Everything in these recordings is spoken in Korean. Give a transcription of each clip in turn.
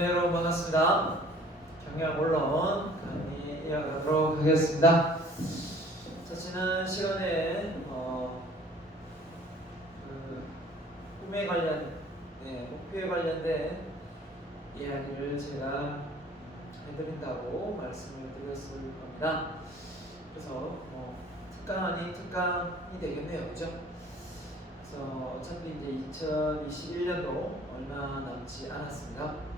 네, 여러분 반갑습니다. 경영 언론 강의 이어가도록 하겠습니다. 자, 지난 시간에 꿈에 관련, 목표에 관련된 이야기를 제가 해드린다고 말씀을 드렸을 겁니다. 그래서 특강 아닌 특강이 되겠네요, 그죠? 그래서 어차피 이제 2021년도 얼마 남지 않았습니다.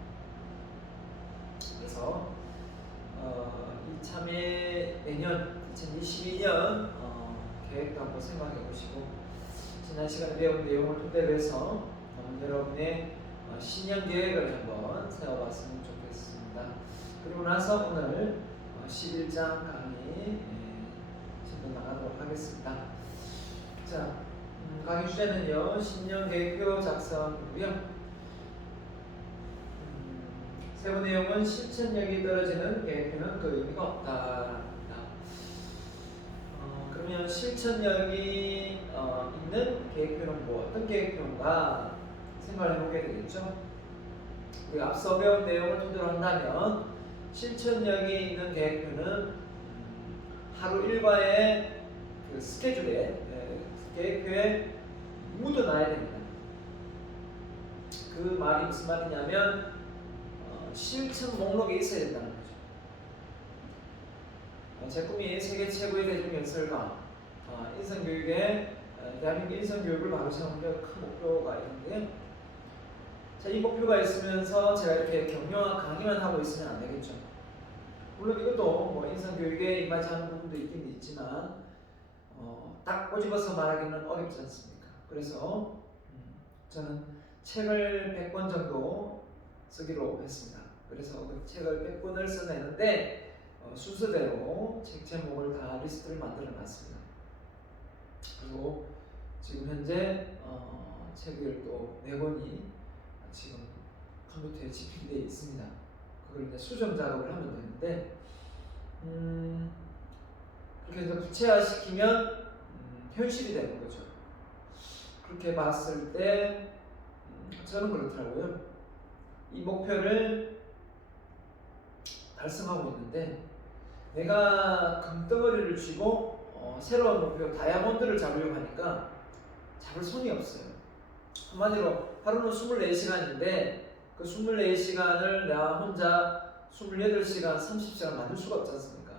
그래서 이참에 내년 2022년 계획도 한번 생각해 보시고 지난 시간에 배운 내용을 토대로 해서 여러분의 신년 계획을 한번 세워봤으면 좋겠습니다. 그리고 나서 오늘 11장 강의 진도 나가도록 하겠습니다. 자, 강의 주제는요, 신년 계획표 작성이고요. 세부 내용은 실천력이 떨어지는 계획표는 그 의미가 없다랍니다. 그러면 실천력이 있는 계획표는 어떤 계획표인가 생각을 해보게 되겠죠. 우리가 앞서 배운 내용을 토대로 한다면 실천력이 있는 계획표는 하루 일과의 그 스케줄에 계획표에 묻어놔야 됩니다. 그 말이 무슨 말이냐면 실천 목록에 있어야 된다는 거죠. 제 꿈이 세계 최고의 대중연설가, 인성교육의 대한민국 인성교육을 바로 세우는 큰 목표가 있는데요. 자, 이 목표가 있으면서 제가 이렇게 격려와 강의만 하고 있으면 안 되겠죠. 물론 이것도 인성교육에 임하지 않은 부분도 있긴 있지만 딱 꼬집어서 말하기는 어렵지 않습니까? 그래서 저는 책을 100권 정도 쓰기로 했습니다. 그래서 그 책을 100권을 써내는데 순서대로 책 제목을 다 리스트를 만들어 놨습니다. 그리고 지금 현재 책을 또 4권이 지금 컴퓨터에 집필되어 있습니다. 그걸 이제 수정 작업을 하면 되는데 그렇게 해서 구체화시키면 현실이 되는 거죠. 그렇게 봤을 때 저는 그렇더라고요. 이 목표를 달성하고 있는데 내가 금덩어리를 쥐고 새로운 목표 다이아몬드를 잡으려고 하니까 잡을 손이 없어요. 한마디로 하루는 24시간인데 그 24시간을 나 혼자 28시간, 30시간 만들 수가 없지 않습니까?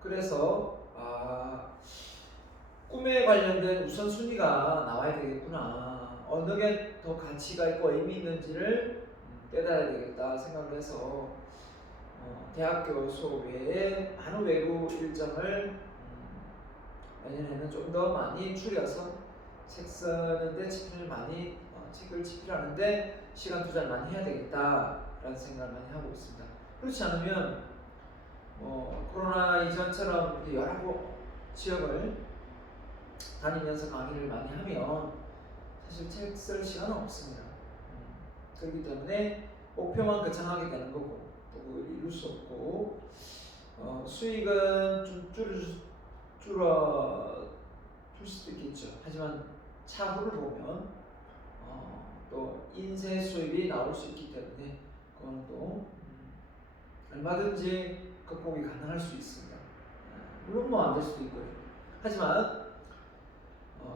그래서 꿈에 관련된 우선순위가 나와야 되겠구나. 어느 게 더 가치가 있고 의미 있는지를 깨달아야 되겠다 생각을 해서 대학교 수업 외에 많은 외부 일정을 내년에는 좀 더 많이 줄여서 책 쓰는데 책을 집필하는데 시간 투자를 많이 해야 되겠다라는 생각을 많이 하고 있습니다. 그렇지 않으면 코로나 이전처럼 이렇게 여러 지역을 다니면서 강의를 많이 하면 사실 책 쓸 시간은 없습니다. 그렇기 때문에 목표만 거창하게 되는 거고 또 그걸 이룰 수 없고 수익은 좀 줄어들 수도 있겠죠. 하지만 차후를 보면 또 인쇄 수입이 나올 수 있기 때문에 그건 또 얼마든지 극복이 가능할 수 있습니다. 물론 안 될 수도 있고요. 하지만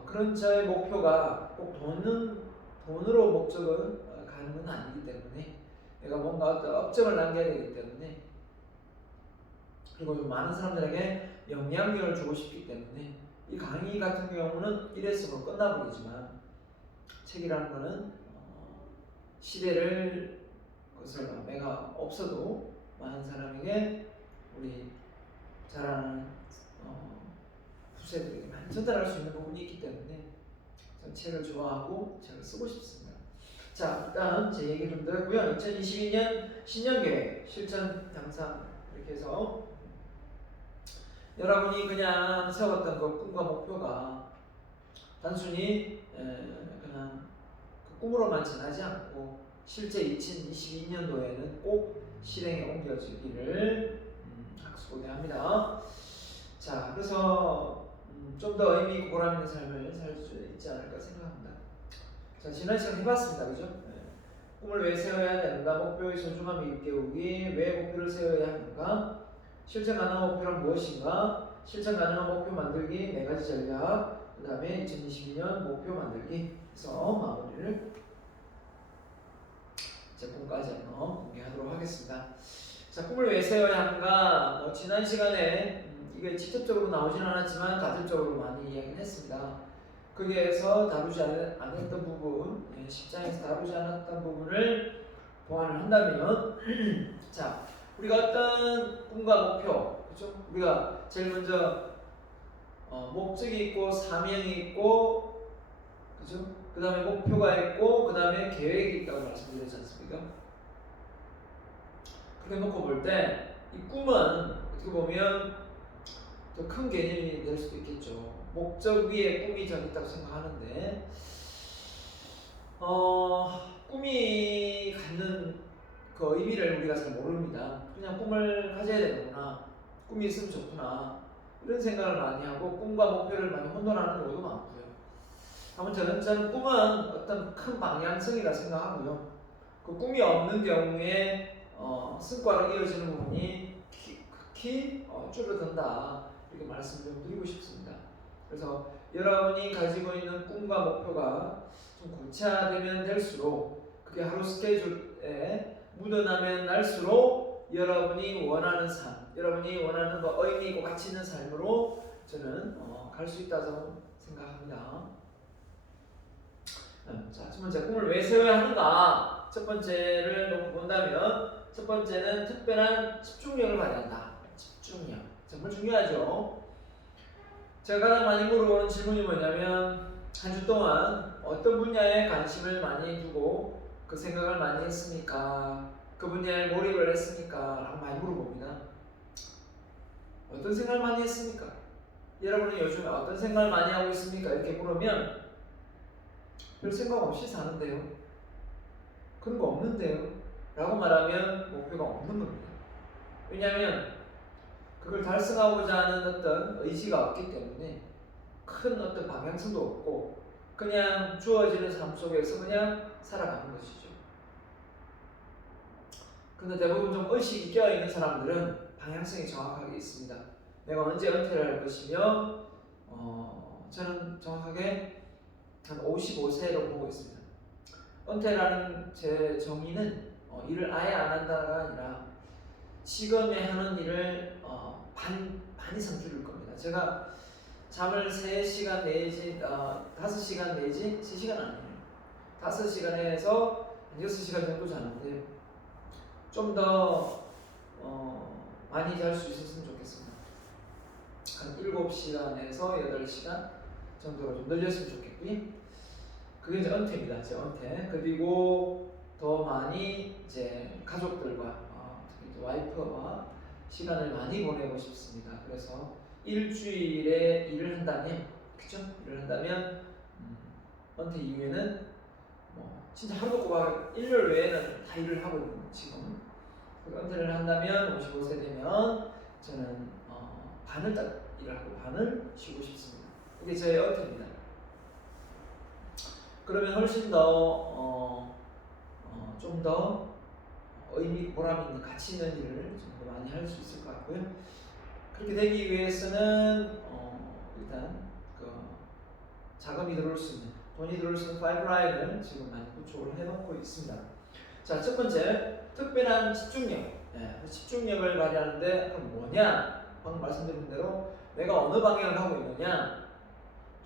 그런 저의 목표가 꼭 돈으로 목적을 가는 건 아니기 때문에 내가 뭔가 어떤 업적을 남겨야 되기 때문에 그리고 좀 많은 사람들에게 영향력을 주고 싶기 때문에 이 강의 같은 경우는 일회성으로 끝나버리지만 책이라는 거는 시대를 것을 내가 없어도 많은 사람에게 우리 자라는 후세들에게 많이 전달할 수 있는 부분이 있기 때문에 저는 책을 좋아하고 책을 쓰고 싶습니다. 자, 일단 제 얘기 좀 들었고요. 2022년 신년계획 실천 향상 이렇게 해서 여러분이 그냥 세웠던 그 꿈과 목표가 단순히 그냥 그 꿈으로만 지나지 않고 실제 2022년도에는 꼭 실행에 옮겨지기를 학수고대합니다. 자, 그래서 좀 더 의미 있고 보람 있는 삶을 살 수 있지 않을까 생각합니다. 자, 지난 시간 해봤습니다, 그죠? 꿈을 왜 세워야 되는가? 목표의 소중함을 일깨우기. 왜 목표를 세워야 하는가? 실천 가능한 목표란 무엇인가? 실천 가능한 목표 만들기 4가지 전략. 그 다음에 2022년 목표 만들기 해서 마무리를 제 꿈까지 한번 공개하도록 하겠습니다. 자, 꿈을 왜 세워야 하는가? 지난 시간에 이게 직접적으로 나오진 않았지만 간접적으로 많이 이야기를 했습니다. 거기에서 다루지 않았던 부분, 10장에서 다루지 않았던 부분을 보완을 한다면 자, 우리가 어떤 꿈과 목표, 그렇죠? 우리가 제일 먼저 목적이 있고 사명이 있고, 그렇죠? 그 다음에 목표가 있고, 그 다음에 계획이 있다고 말씀드렸지 않습니까? 그렇게 놓고 볼 때 이 꿈은 어떻게 보면 더 큰 개념이 될 수도 있겠죠. 목적 위에 꿈이 전 있다고 생각하는데 꿈이 갖는 그 의미를 우리가 잘 모릅니다. 그냥 꿈을 가져야 되는구나, 꿈이 있으면 좋구나, 이런 생각을 많이 하고 꿈과 목표를 많이 혼돈하는 경우도 많고요. 아무튼 저는 꿈은 어떤 큰 방향성이라 생각하고요. 그 꿈이 없는 경우에 성과로 이어지는 부분이 극히 줄어든다, 이렇게 말씀 좀 드리고 싶습니다. 그래서 여러분이 가지고 있는 꿈과 목표가 좀 구체화되면 될수록, 그게 하루 스케줄에 묻어나면 날수록 여러분이 원하는 삶, 여러분이 원하는 거 의미 있고 가치 있는 삶으로 저는 갈 수 있다고 생각합니다. 자, 첫 번째, 꿈을 왜 세워야 하는가? 첫 번째를 놓고 본다면, 첫 번째는 특별한 집중력을 발휘한다. 집중력, 정말 중요하죠. 제가 가장 많이 물어보는 질문이 뭐냐면, 한 주 동안 어떤 분야에 관심을 많이 두고 그 생각을 많이 했습니까? 그 분야에 몰입을 했습니까? 라고 많이 물어봅니다. 어떤 생각을 많이 했습니까? 여러분은 요즘에 어떤 생각을 많이 하고 있습니까? 이렇게 물으면 별 생각 없이 사는데요, 그런 거 없는데요 라고 말하면 목표가 없는 겁니다. 왜냐하면 그걸 달성하고자 하는 어떤 의지가 없기 때문에 큰 어떤 방향성도 없고 그냥 주어지는 삶 속에서 그냥 살아가는 것이죠. 근데 대부분 좀 의식이 껴있는 사람들은 방향성이 정확하게 있습니다. 내가 언제 은퇴를 할 것이며 저는 정확하게 한 55세로 보고 있습니다. 은퇴라는 제 정의는 일을 아예 안 한다가 아니라 지금에 하는 일을 반 이상 줄일 겁니다. 제가 잠을 3시간 내지 5시간 내지 3시간 아니에요. 5시간에서 6시간 정도 자는데 좀 더 많이 잘 수 있었으면 좋겠습니다. 한 7시간에서 8시간 정도로 좀 늘렸으면 좋겠고요. 그게 이제 은퇴입니다. 제 은퇴. 그리고 더 많이 이제 가족들과 특히 이제 와이프와 시간을 많이 보내고 싶습니다. 그래서 일주일에 일을 한다면, 그죠? 일을 한다면 은퇴 이후에는 진짜 하루도 꼬박 일요일 외에는 다 일을 하고 있는 지금. 은퇴를 한다면 55세 되면 저는 반을 딱 일을 하고 반을 쉬고 싶습니다. 이게 저의 은퇴입니다. 그러면 훨씬 더 좀 더 의미, 보람 있는 가치 있는 일을 좀 더 많이 할 수 있을 것 같고요. 그렇게 되기 위해서는 일단 그 자금이 들어올 수 있는, 돈이 들어올 수 있는 파이프라인을 지금 많이 구축을 해놓고 있습니다. 자, 첫 번째, 특별한 집중력. 집중력을 발휘하는데 그럼 뭐냐? 방금 말씀드린 대로 내가 어느 방향을 가고 있느냐,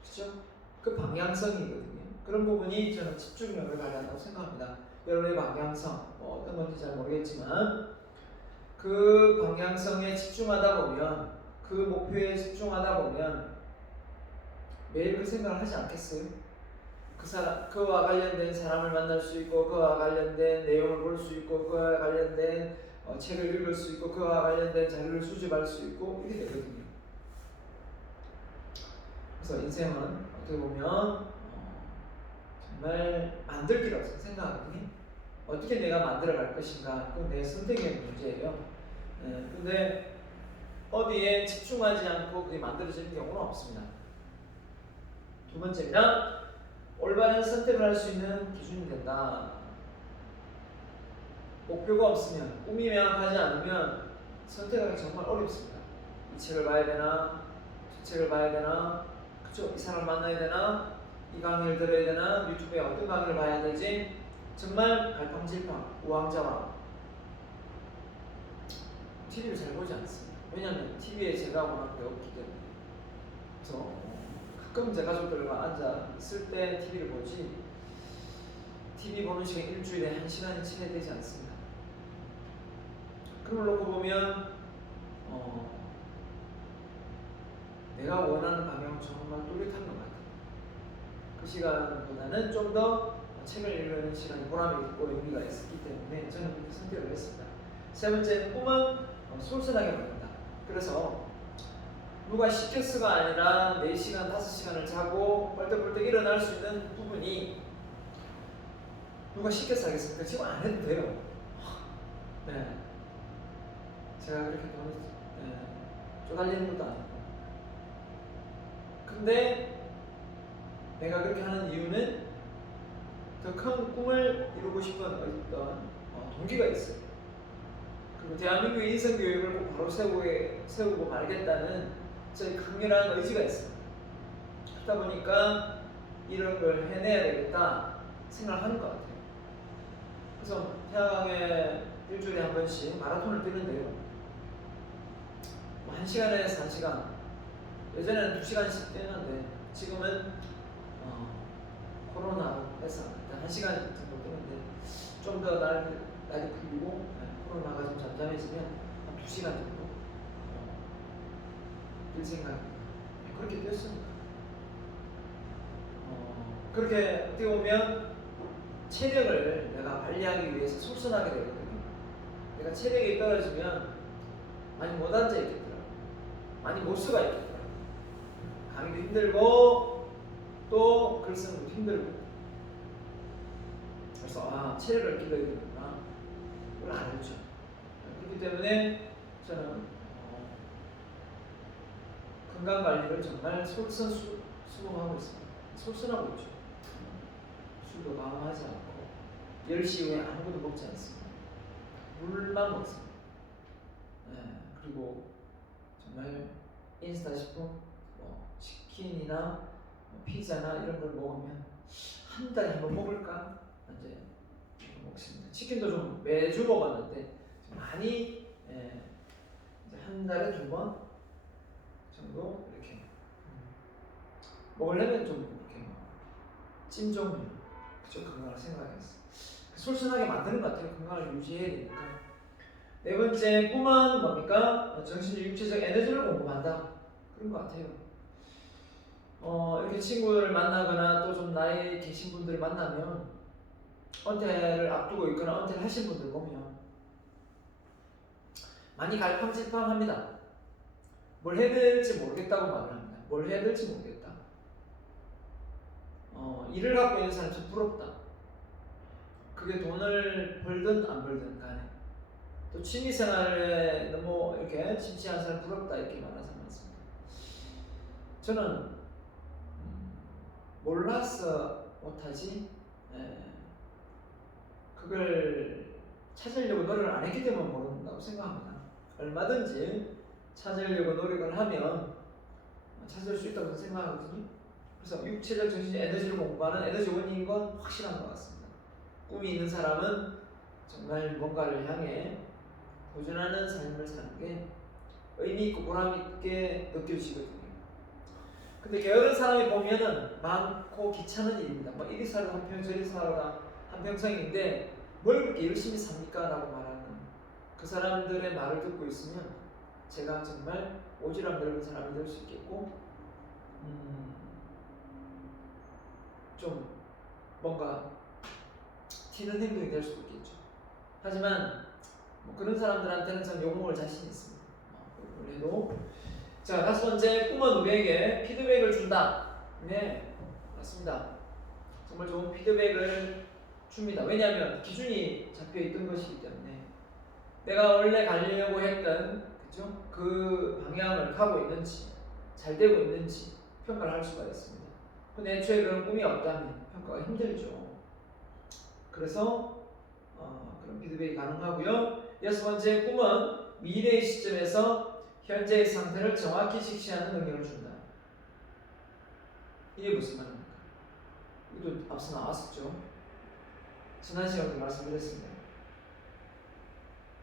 그렇죠? 그 방향성이거든요. 그런 부분이 저는 집중력을 발휘한다고 생각합니다. 여러분의 방향성, 어떤 건지 잘 모르겠지만 그 방향성에 집중하다 보면, 그 목표에 집중하다 보면 매일 그 생각을 하지 않겠어요? 그와 관련된 사람을 만날 수 있고, 그와 관련된 내용을 볼 수 있고, 그와 관련된 책을 읽을 수 있고, 그와 관련된 자료를 수집할 수 있고, 이렇게 되거든요. 그래서 인생은 어떻게 보면 정말 만들기라고 생각하거든요. 어떻게 내가 만들어갈 것인가, 그건 내 선택의 문제예요. 근데 어디에 집중하지 않고 그게 만들어지는 경우는 없습니다. 두 번째는 올바른 선택을 할 수 있는 기준이 된다. 목표가 없으면, 꿈이 명확하지 않으면 선택하기 정말 어렵습니다. 이 책을 봐야 되나, 저 책을 봐야 되나, 그쵸? 이 사람을 만나야 되나, 이 강의를 들어야 되나, 유튜브에 어떤 강의를 봐야 되지? 정말 갈팡질팡, 우왕좌왕. TV를 잘 보지 않습니다. 왜냐하면 TV에 제가 워낙 배웠기 때문에. 그래서 가끔 제 가족들과 앉아 있을 때 TV를 보지, TV 보는 시간 일주일에 1시간이 채 되지 않습니다. 그걸 놓고 보면 내가 원하는 방향은 정말 뚜렷한 것 같아요. 그 시간보다는 좀 더 책을 읽는 시간이 보람이 있고 의미가 있었기 때문에 저는 그렇게 선택을 했습니다. 세 번째, 꿈은 솔선하게 만든다. 그래서 누가 시켜서가 아니라 4시간, 5시간을 자고 벌떡벌떡 일어날 수 있는 부분이 누가 시켜서 하겠습니까? 지금 안 해도 돼요. 네. 제가 그렇게 돈이 쪼달리는 것도 아니고. 근데 내가 그렇게 하는 이유는 더 큰 꿈을 이루고 싶은 어떤 동기가 있어요. 그리고 대한민국의 인성교육을 꼭 바로 세우고 말겠다는 저희 강렬한 의지가 있습니다. 그러다 보니까 이런 걸 해내야 되겠다 생각하는 것 같아요. 그래서 태양강에 일주일에 한 번씩 마라톤을 뛰는데요. 1시간에서 1시간, 예전에는 2시간씩 뛰는데 지금은 코로나로 해서 1시간 정도 뛰는데 좀 더 날이 풀리고 코로나가 좀 잠잠해지면 한 2시간 정도 뛸 생각입니다. 그렇게 뛰었습니다. 그렇게 뛰어오면 체력을 내가 관리하기 위해서 솔선하게 되거든요. 내가 체력이 떨어지면 많이 못 앉아 있겠더라고요. 많이 못 쓰가 있겠더라고요. 강의도 힘들고 또 글 쓰는 것도 힘들고. 그래서 체력을 길러야 되는구나. 그걸 알았죠. 그렇기 때문에 저는 건강 관리를 정말 솔선수범하고 있습니다. 솔선하고 있죠. 술도 마음하지 않고 10시 이후에 아무것도 먹지 않습니다. 물만 먹습니다. 그리고 정말 인스타 식품, 치킨이나 피자나 이런 걸 먹으면 한 달에 한 번 먹을까? 이제 먹습니다. 치킨도 좀 매주 먹었는데 많이 이제 한 달에 2번 정도 이렇게 먹으려면 좀 이렇게 찜 종류 그쪽 건강을 생각했어. 솔선하게 만드는 것 같아요. 건강을 유지해야 되니까. 네 번째, 꿈은 뭡니까? 정신적, 육체적 에너지를 공급한다. 그런 것 같아요. 이렇게 친구를 만나거나 또 좀 나이 계신 분들 만나면 은퇴를 앞두고 있거나 은퇴를 하신 분들 보면 많이 갈팡질팡합니다. 뭘 해야 될지 모르겠다고 말을 합니다. 뭘 해야 될지 모르겠다. 일을 갖고 있는 사람 좀 부럽다. 그게 돈을 벌든 안 벌든 간에. 또 취미생활에 너무 이렇게 심취한 사람 부럽다 이렇게 말하는 사람 많습니다. 저는 몰라서 못하지 그걸 찾으려고 노력을 안 했기 때문에 모른다고 생각합니다. 얼마든지 찾으려고 노력을 하면 찾을 수 있다고 생각하거든요. 그래서 육체적, 정신적 에너지를 공부하는 에너지 원인인 건 확실한 것 같습니다. 꿈이 있는 사람은 정말 뭔가를 향해 도전하는 삶을 사는 게 의미 있고 보람 있게 느껴지거든요. 근데 게으른 사람이 보면은 많고 귀찮은 일입니다. 뭐 이리 살아 한평 저리 살아 한평생인데 뭘 그렇게 열심히 삽니까? 라고 말하는 그 사람들의 말을 듣고 있으면 제가 정말 오지랖 넓은 사람이 될 수 있겠고 좀 뭔가 튀는 행동이 될 수도 있겠죠. 하지만 뭐 그런 사람들한테는 전 욕먹을 자신이 있습니다. 그래도 자, 5번째, 꿈은 우리에게 피드백을 준다. 네, 맞습니다. 정말 좋은 피드백을 줍니다. 왜냐하면 기준이 잡혀 있던 것이기 때문에 내가 원래 가려고 했던 그죠? 그 방향을 가고 있는지 잘 되고 있는지 평가를 할 수가 있습니다. 근데 애초에 그런 꿈이 없다면 평가가 힘들죠. 그래서 그런 피드백이 가능하고요. 여섯 번째, 꿈은 미래의 시점에서 현재의 상태를 정확히 직시하는 능력을 준다. 이게 무슨 말입니까? 이것도 앞서 나왔었죠. 지난 시간에 말씀드렸습니다.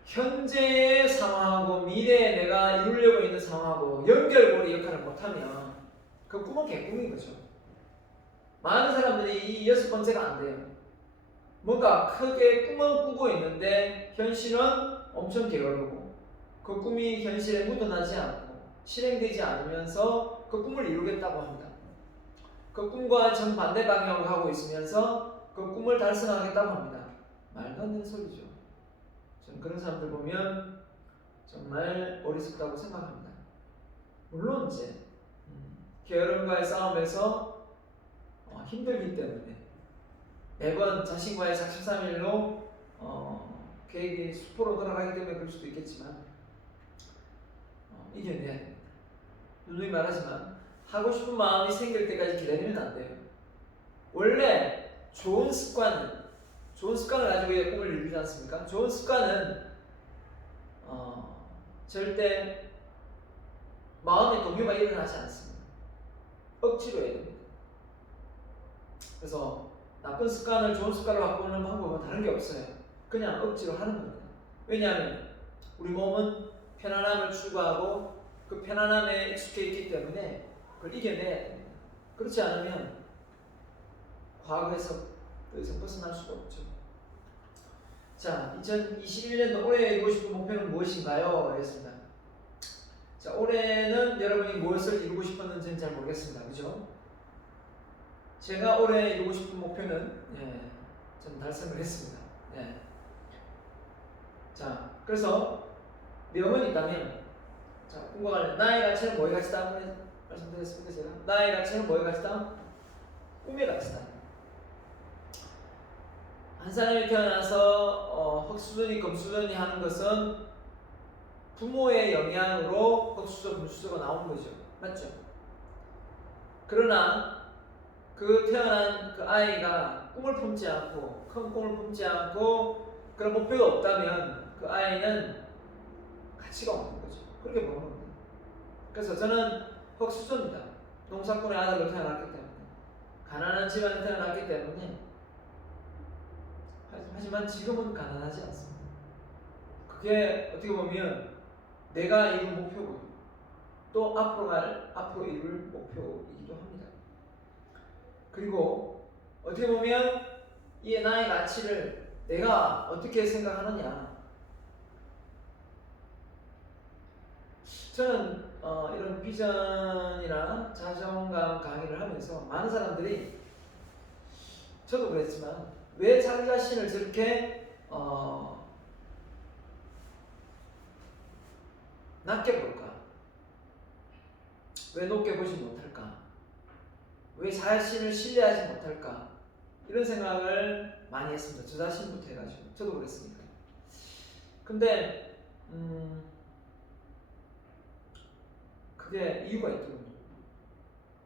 현재의 상황하고 미래에 내가 이루려고 있는 상황하고 연결고리 역할을 못하면 그 꿈은 개꿈인 거죠. 많은 사람들이 이 여섯 번째가 안 돼요. 뭔가 크게 꿈은 꾸고 있는데 현실은 엄청 게으르고 그 꿈이 현실에 묻어나지 않고 실행되지 않으면서 그 꿈을 이루겠다고 합니다. 그 꿈과 정반대 방향으로 가고 있으면서 그 꿈을 달성하겠다고 합니다. 말도 안 되는 소리죠. 저는 그런 사람들 보면 정말 어리석다고 생각합니다. 물론 이제 게으름과의 싸움에서 힘들기 때문에 매번 자신과의 작심삼일로 계획이 수포로 돌아가기 때문에 그럴 수도 있겠지만 이겨내야 됩니다. 누누이 말하지만 하고 싶은 마음이 생길 때까지 기다리면 안 돼요. 원래 좋은 습관을 가지고 꿈을 이루지 않습니까? 좋은 습관은 절대 마음의 동요가 일어나지 않습니다. 억지로 해야 됩니다. 그래서 나쁜 습관을 좋은 습관으로 바꾸는 방법은 다른 게 없어요. 그냥 억지로 하는 겁니다. 왜냐하면 우리 몸은 편안함을 추구하고 그 편안함에 익숙해 있기 때문에 그걸 이겨내야 됩니다. 그렇지 않으면 과거에서 더 이상 벗어날 수가 없죠. 자, 2021년도 올해 이루고 싶은 목표는 무엇인가요? 했습니다. 자, 올해는 여러분이 무엇을 이루고 싶었는지는 잘 모르겠습니다. 그죠? 제가 올해 이루고 싶은 목표는 좀 달성을 했습니다. 자, 그래서 명언이 있다면 자, 꿈과 관련 나의 가치는 뭐에 가치다? 말씀드렸습니까? 제가 나의 가치는 뭐에 가치다? 꿈의 가치다. 한 사람이 태어나서 흙수저니 금수저니 하는 것은 부모의 영향으로 흙수저 금수저가 나온 거죠. 맞죠? 그러나 그 태어난 그 아이가 꿈을 품지 않고 큰 꿈을 품지 않고 그런 목표가 없다면 그 아이는 가치가 없는 거죠. 그렇게 보는 겁니다. 그래서 저는 흙수저입니다. 농사꾼의 아들로 태어났기 때문에 가난한 집안에 태어났기 때문에 하지만 지금은 가난하지 않습니다. 그게 어떻게 보면 내가 이룰 목표고 또 앞으로 이룰 목표이기도 합니다. 그리고 어떻게 보면 이 나의 가치를 내가 어떻게 생각하느냐. 저는 이런 비전이나 자존감 강의를 하면서 많은 사람들이 저도 그랬지만 왜 자기 자신을 저렇게 낮게 볼까? 왜 높게 보지 못할까? 왜 자신을 신뢰하지 못할까? 이런 생각을 많이 했습니다. 저 자신부터 해가지고 저도 그랬으니까. 근데 그게 이유가 있더군요.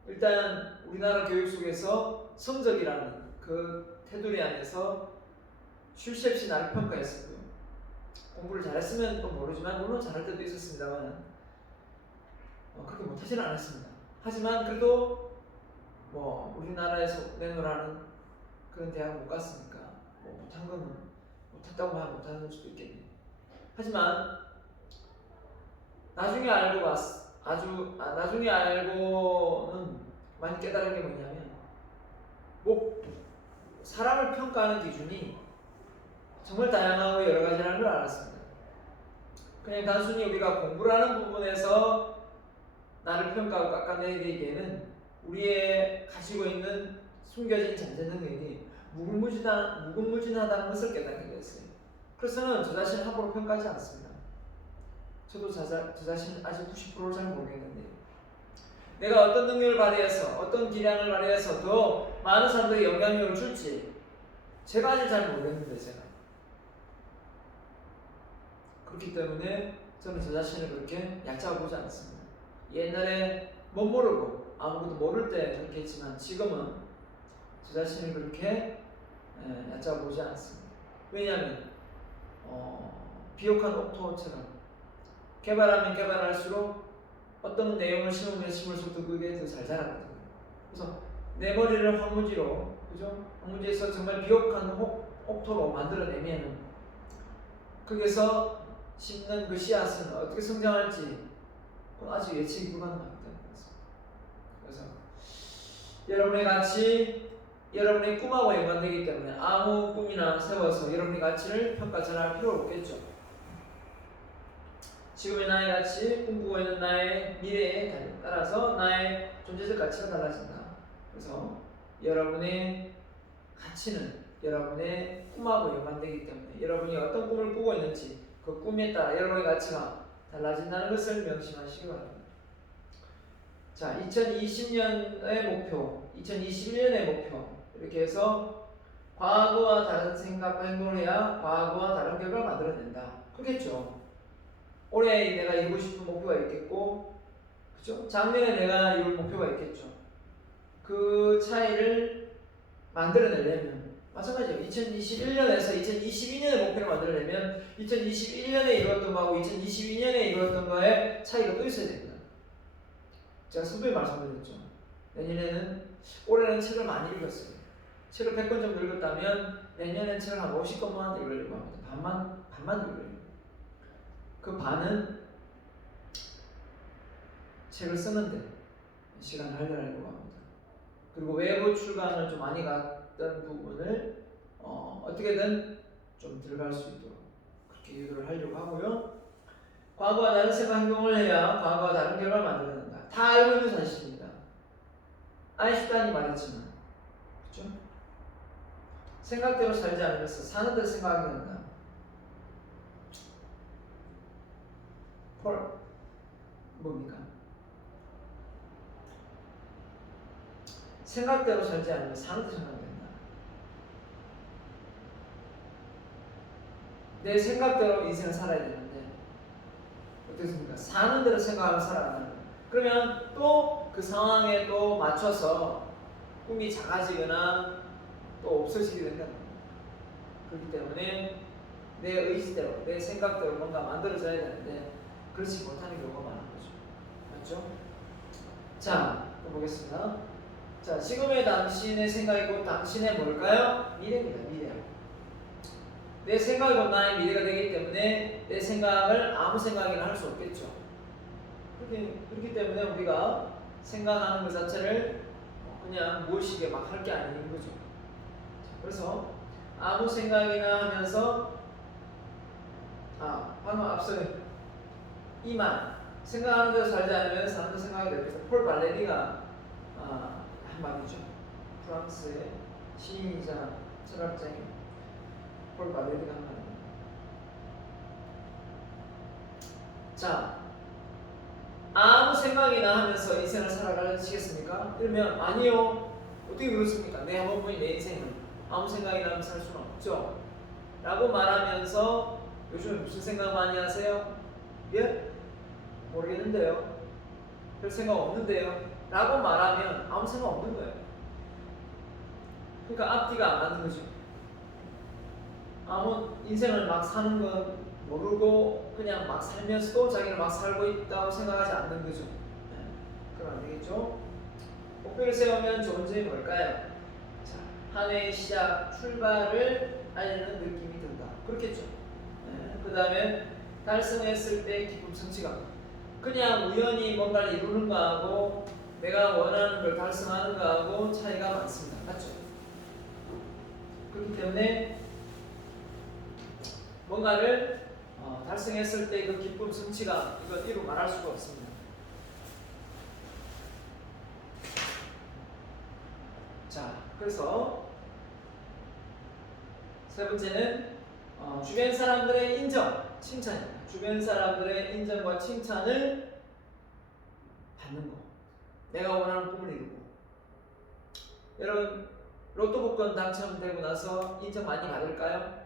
일단 우리나라 교육 속에서 성적이라는 그 테두리 안에서 쉴 새 없이 나를 평가했었고요. 공부를 잘했으면 또 모르지만 물론 잘할 때도 있었습니다만 그렇게 못하지는 않았습니다. 하지만 그래도 뭐 우리나라에서 내놓으라는 그런 대학을 못 갔으니까 뭐 못한 건 못했다고 하면 못하는 수도 있겠네요. 하지만 나중에 알고는 많이 깨달은 게 뭐냐면 사람을 평가하는 기준이 정말 다양하고 여러 가지라는 걸 알았습니다. 그냥 단순히 우리가 공부를 하는 부분에서 나를 평가하고 깎아내리기에는 우리의 가지고 있는 숨겨진 잠재 능력이 무궁무진하다는 것을 깨닫게 됐어요. 그래서는 저 자신을 함부로 평가하지 않습니다. 저도 저 자신 아직 90%를 잘 모르겠는데 내가 어떤 능력을 발휘해서 어떤 기량을 발휘해서 더 많은 사람들이 영향력을 줄지 제가 아직 잘 모르겠는데 제가 그렇기 때문에 저는 저 자신을 그렇게 얕잡아 보지 않습니다. 옛날에 못 모르고 아무것도 모를 때 그렇게 했지만 지금은 저 자신을 그렇게 얕잡아 보지 않습니다. 왜냐하면 비옥한 옥토처럼 개발하면 개발할수록 어떤 내용을 심으면 심을수록 그게 더 잘 자라거든요. 그래서 내 머리를 황무지로, 그죠? 황무지에서 정말 비옥한 옥토로 만들어내면 거기서 심는 그 씨앗은 어떻게 성장할지 그건 아직 예측이 불가능합니다. 그래서 여러분의 가치, 여러분의 꿈하고 연관되기 때문에 아무 꿈이나 세워서 여러분의 가치를 평가전할 필요 없겠죠. 지금의 나의 가치, 꿈꾸고 있는 나의 미래에 따라서 나의 존재적 가치가 달라진다. 그래서 여러분의 가치는 여러분의 꿈하고 연관되기 때문에 여러분이 어떤 꿈을 꾸고 있는지 그 꿈에 따라 여러분의 가치가 달라진다는 것을 명심하시기 바랍니다. 자, 2020년의 목표, 2021년의 목표 이렇게 해서 과거와 다른 생각과 행동을 해야 과거와 다른 결과를 만들어낸다. 그렇겠죠. 올해 내가 이루고 싶은 목표가 있겠고, 그죠? 작년에 내가 이룰 목표가 있겠죠. 그 차이를 만들어내려면 마찬가지예요. 2021년에서 2022년의 목표를 만들어내면 2021년에 이루었던 거하고 2022년에 이루었던 거에 차이가 또 있어야 됩니다. 제가 선배에 말씀드렸죠. 내년에는, 올해는 책을 많이 읽었어요. 책을 100권 정도 읽었다면 내년엔 책을 한 50권만 읽으려고 합니다. 반만 읽으려고. 그 반은 책을 쓰는데 시간을 할애하려고 합니다. 그리고 외부 출간을 좀 많이 갔던 부분을 어떻게든 좀 들어갈 수 있도록 그렇게 유도를 하려고 하고요. 과거와 다른 생각 행동을 해야 과거와 다른 결과를 만들어낸다. 다 알고 있는 사실입니다. 아인슈타인이 말했지만, 그렇죠? 생각대로 살지 않으면서 사는 대로 생각하게 된다. 폴 뭡니까? 생각대로 살지 않으면 사는 대로 생각하게 된다. 내 생각대로 인생을 살아야 되는데 어떻습니까? 사는 대로 생각하면 살아가는 거예요. 그러면 또 그 상황에 또 맞춰서 꿈이 작아지거나 또 없어지게 된다는 거예요. 그렇기 때문에 내 의지대로, 내 생각대로 뭔가 만들어져야 되는데 그렇지 못하는 경우가 많은 거죠. 맞죠? 자, 또 보겠습니다. 자, 지금의 당신의 생각이고 당신의 뭘까요? 미래입니다. 미래. 내 생각이고 나의 미래가 되기 때문에 내 생각을 아무 생각이나 할 수 없겠죠. 그렇기 때문에 우리가 생각하는 것 자체를 그냥 무엇이게 막 할 게 아닌 거죠. 그래서 아무 생각이나 하면서 방금 앞서 이만 생각하는 대로 살지 않으면 사람도 생각이 될 것이다. 폴 발레리가 한 말이죠. 프랑스의 시인이자 철학자인 폴 발레리가 한 말입니다. 자, 아무 생각이나 하면서 인생을 살아가시겠습니까? 이러면 아니요. 어떻게 그렇습니까? 내 한 번뿐인 내 인생을 아무 생각이나 하면서 살 수는 없죠. 라고 말하면서 요즘 무슨 생각 많이 하세요? 예? 모르겠는데요. 별 생각 없는데요. 라고 말하면 아무 생각 없는 거예요. 그러니까 앞뒤가 안 맞는 거죠. 아무 인생을 막 사는 건 모르고 그냥 막 살면서도 자기는 막 살고 있다고 생각하지 않는 거죠. 그럼 안 되겠죠? 목표를 세우면 좋은 점이 뭘까요? 자, 한 해의 시작, 출발을 알리는 느낌이 든다. 그렇겠죠. 그 다음에 달성했을 때 기쁨 성취감. 그냥 우연히 뭔가를 이루는 거하고 내가 원하는 걸 달성하는 거하고 차이가 많습니다. 맞죠? 그렇기 때문에 뭔가를 달성했을 때 그 기쁨 성취감 이거 이루 말할 수가 없습니다. 자, 그래서 세 번째는 주변 사람들의 인정, 칭찬입니다. 주변 사람들의 인정과 칭찬을 받는 거. 내가 원하는 꿈을 이루고. 여러분 로또 복권 당첨되고 나서 인정 많이 받을까요?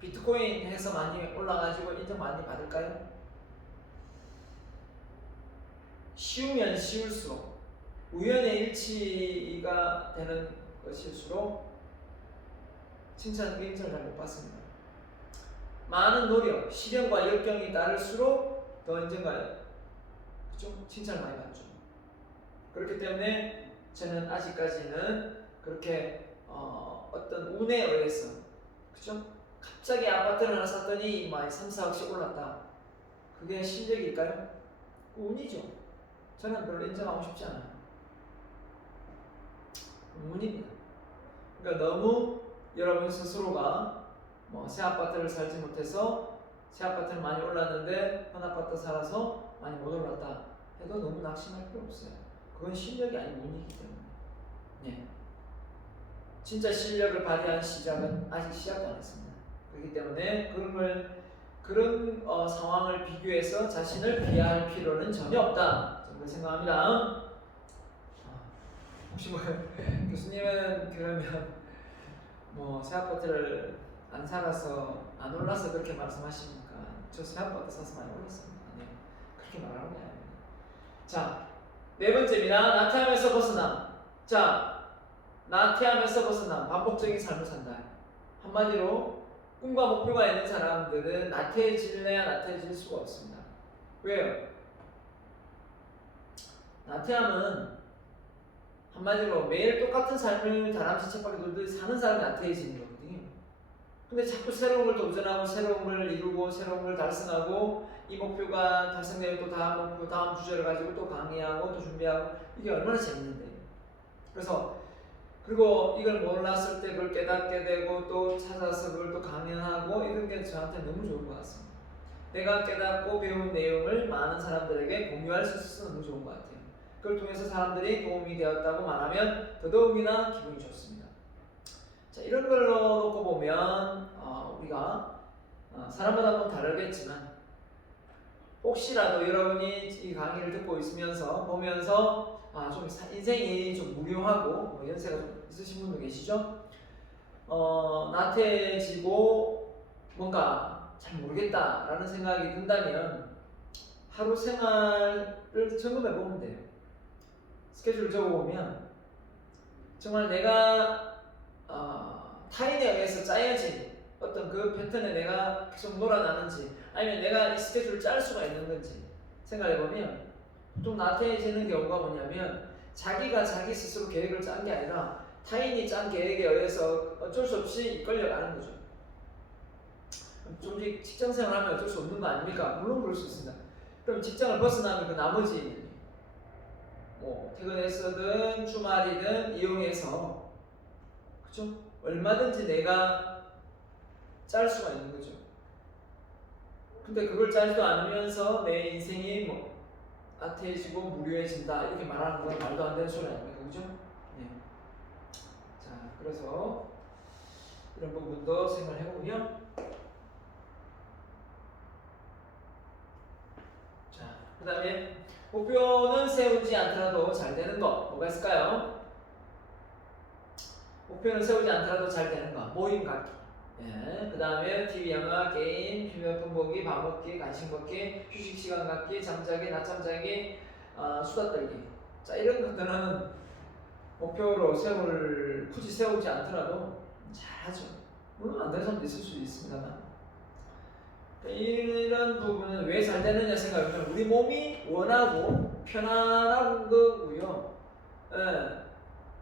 비트코인 해서 많이 올라가지고 인정 많이 받을까요? 쉬우면 쉬울수록 우연의 일치가 되는 것일수록 칭찬, 인정을 잘 못 받습니다. 많은 노력, 시련과 역경이 따를수록 더 언젠가요? 그죠? 칭찬을 많이 받죠. 그렇기 때문에 저는 아직까지는 그렇게 어떤 운에 의해서, 그죠? 갑자기 아파트를 하나 샀더니 막 3, 4억씩 올랐다. 그게 실력일까요? 운이죠. 저는 별로 인정하고 싶지 않아요. 운입니다. 그러니까 너무 여러분 스스로가 뭐 새 아파트를 살지 못해서 새 아파트는 많이 올랐는데 현 아파트 살아서 많이 못 올랐다 해도 너무 낙심할 필요 없어요. 그건 실력이 아닌 운이기 때문에. 예. 진짜 실력을 발휘한 시작은 아직 시작도 안 했습니다. 그렇기 때문에 그런 상황을 비교해서 자신을 비하할 필요는 전혀 없다. 저는 생각합니다. 혹시 뭐 교수님은 그러면 뭐 새 아파트를 안 살아서 안 올라서 그렇게 말씀하십니까? 저 새 아파트 사서 많이 올랐습니다. 네, 그렇게 말하는 게 아닙니다. 자, 네 번째입니다. 나태함에서 벗어남. 자, 나태함에서 벗어남, 반복적인 삶을 산다. 한마디로 꿈과 목표가 있는 사람들은 나태해질래야 나태해질 수가 없습니다. 왜요? 나태함은 한마디로 매일 똑같은 삶을 다람쥐 쳇바퀴 돌듯 사는 사람이 나태해지는 거거든요. 근데 자꾸 새로운 걸 도전하고 새로운 걸 이루고 새로운 걸 달성하고 이 목표가 달성되면 또 다음 목표, 다음 주제를 가지고 또 강의하고 또 준비하고 이게 얼마나 재밌는데. 그래서 그리고 이걸 몰랐을 때 그걸 깨닫게 되고 또 찾아서 그걸 또 강연하고 이런 게 저한테 너무 좋은 것 같습니다. 내가 깨닫고 배운 내용을 많은 사람들에게 공유할 수 있어서 너무 좋은 것 같아요. 그걸 통해서 사람들이 도움이 되었다고 말하면 더더욱이나 기분이 좋습니다. 자, 이런 걸로 놓고 보면 우리가 사람마다 뭐 다르겠지만 혹시라도 여러분이 이 강의를 듣고 있으면서 보면서 좀 인생이 좀 무료하고 뭐 연세가 좀 있으신 분도 계시죠? 나태해지고 뭔가 잘 모르겠다라는 생각이 든다면 하루 생활을 점검해 보면 돼요. 스케줄을 적어보면 정말 내가 타인에 의해서 짜여진 어떤 그 패턴에 내가 계속 놀아나는지 아니면 내가 이 스케줄을 짤 수가 있는 건지 생각해보면 좀 나태해지는 경우가 뭐냐면 자기가 자기 스스로 계획을 짠 게 아니라 타인이 짠 계획에 의해서 어쩔 수 없이 이끌려가는 거죠. 솔직히 직장생활 하면 어쩔 수 없는 거 아닙니까? 물론 그럴 수 있습니다. 그럼 직장을 벗어나면 그 나머지 뭐 퇴근했어든 주말이든 이용해서 그죠? 얼마든지 내가 짤 수가 있는 거죠. 근데 그걸 짜지도 않으면서 내 인생이 뭐 나태해지고 무료해진다 이렇게 말하는 건 말도 안 되는 소리 아닙니까? 그죠? 네. 자, 그래서 이런 부분도 생각해보면 자, 그 다음에 목표는 세우지 않더라도 잘 되는 거 뭐가 있을까요? 목표는 세우지 않더라도 잘 되는 거 모임 갖기. 예, 그 다음에 TV, 영화, 게임, 휴대폰 보기, 밥 먹기, 간식 먹기, 휴식 시간 갖기, 잠자기, 낮잠 자기, 수다 떨기. 자, 이런 것들은 목표로 굳이 세우지 않더라도 잘하죠. 물론 안 되는 사람도 있을 수 있습니다만. 이런 부분은 왜 잘 되느냐 생각하면 우리 몸이 원하고 편안한 거고요. 예,